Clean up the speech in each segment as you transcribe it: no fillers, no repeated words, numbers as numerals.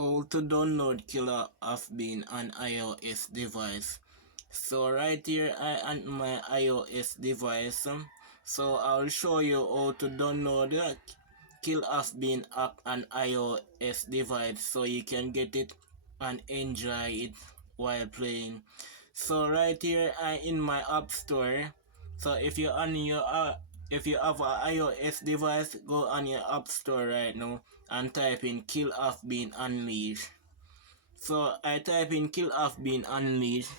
How to download Killer of Bean on iOS device. So right here I on my iOS device. So I'll show you how to download Kill of Bean app on iOS device so you can get it and enjoy it while playing. So right here I in my app store. So if you have an iOS device, go on your app store right now and type in Kill of Bean Unleashed. So I type in Kill of Bean Unleashed,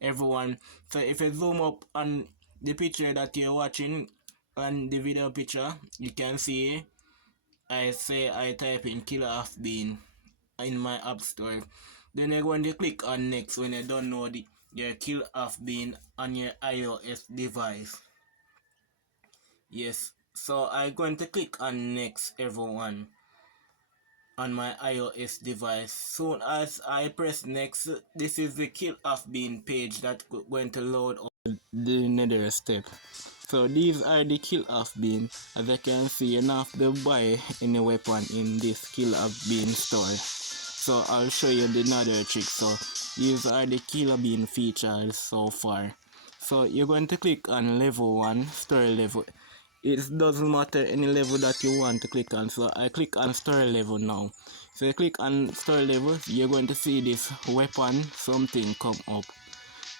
everyone. So if you zoom up on the picture that you're watching on the video picture, you can see I type in Killer of Bean in my app store. Then you're going to click on next when you download your Kill of Bean on your iOS device. Yes, so I'm going to click on next, everyone, on my iOS device. Soon as I press next, this is the Kill of Bean page that going to load up the nether step. So these are the Kill of Bean. As you can see, you don't have to buy any weapon in this Kill of Bean store. So I'll show you the nether trick. So these are the Killer Bean features so far. So you're going to click on level 1, story level. It doesn't matter any level that you want to click on. So I click on story level now. So you click on story level, you're going to see this weapon something come up.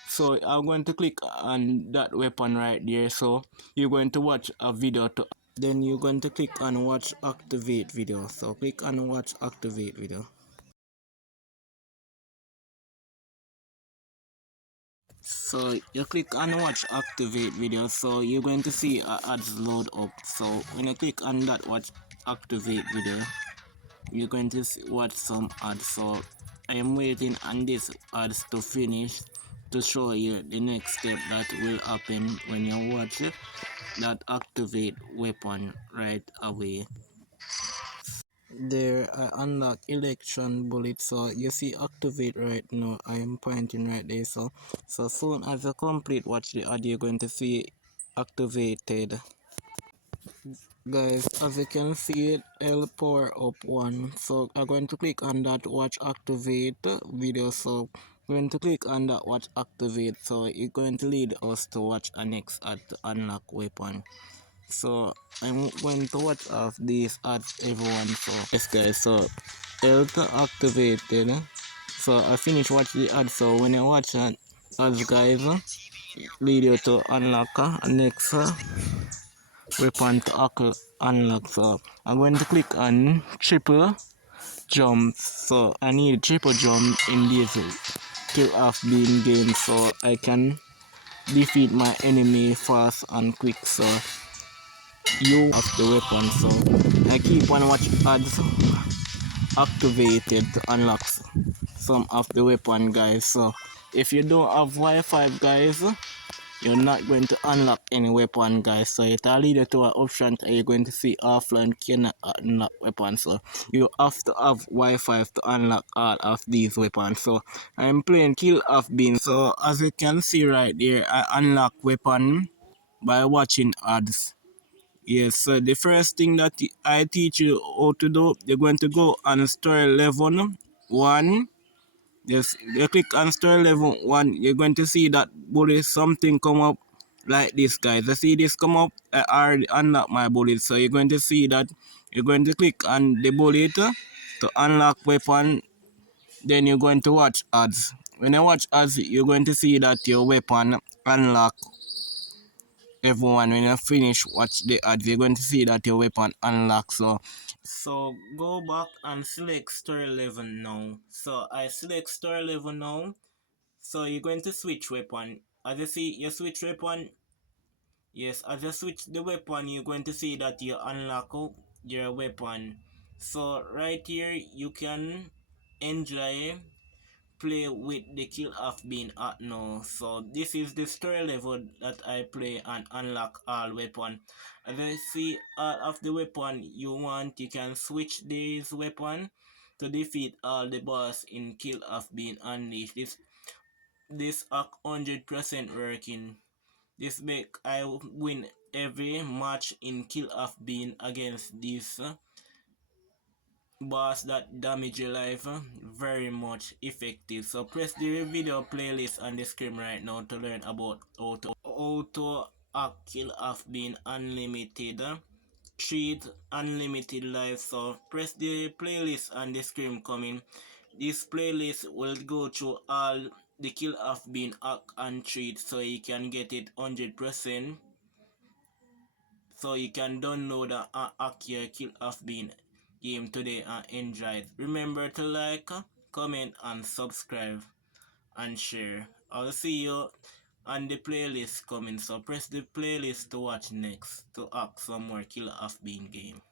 So I'm going to click on that weapon right there. So you're going to watch a video to then you're going to click on watch activate video. So click on watch activate video. So you click on watch activate video, so you're going to see ads load up. So when you click on that watch activate video, you're going to watch some ads. So I am waiting on this ads to finish to show you the next step that will happen when you watch that activate weapon right away. There I unlock election bullet, so you see activate right now. I am pointing right there. So soon as you complete watch the ad, you're going to see activated. Guys, as you can see it, L power up 1. So I'm going to click on that watch activate video. So I'm going to click on that watch activate. So it's going to lead us to watch a next ad to unlock weapon. So I'm going to watch off these ads, everyone. So yes guys, so health activated. So I finished watching the ad. So when you watch ads, guys, lead you to unlock next weapon to unlock. So I'm going to click on triple jump. So I need triple jump in this Kill of Bean game so I can defeat my enemy fast and quick. So you of the weapon, so I keep on watch ads activated to unlock some of the weapon, guys. So if you don't have Wi-Fi, guys, you're not going to unlock any weapon, guys. So it'll lead you to an option that you're going to see offline cannot unlock weapons. So you have to have Wi-Fi to unlock all of these weapons. So I'm playing Kill of Bean. So as you can see right there, I unlock weapon by watching ads. Yes, so the first thing that I teach you how to do, you're going to go on story level 1. Yes, you click on story level 1, you're going to see that bullet something come up like this, guys. You see this come up, I already unlock my bullet. So you're going to see that you're going to click on the bullet to unlock weapon. Then you're going to watch ads. When you watch ads, you're going to see that your weapon unlock. Everyone, when you finish watch the ads, you're going to see that your weapon unlocks. So go back and select story level now. So I select story level now. So you're going to switch weapon. As you see, you switch weapon. Yes, as you switch the weapon, you're going to see that you unlock your weapon. So right here, you can enjoy play with the Kill of Bean at now. So this is the story level that I play and unlock all weapon. As I see all of the weapon you want, you can switch this weapon to defeat all the boss in Kill of Bean Unleashed. This 100% working. This make I win every match in Kill of Bean against this boss that damage your life, very much effective. So press the video playlist on the screen right now to learn about how to kill off being unlimited. Treat unlimited life. So press the playlist on the screen coming. This playlist will go through all the kill off being hack and treat, so you can get it 100%. So you can download and hack your kill off being game today and enjoy it. Remember to like, comment and subscribe and share. I'll see you on the playlist coming, so press the playlist to watch next to hack some more kill off being game.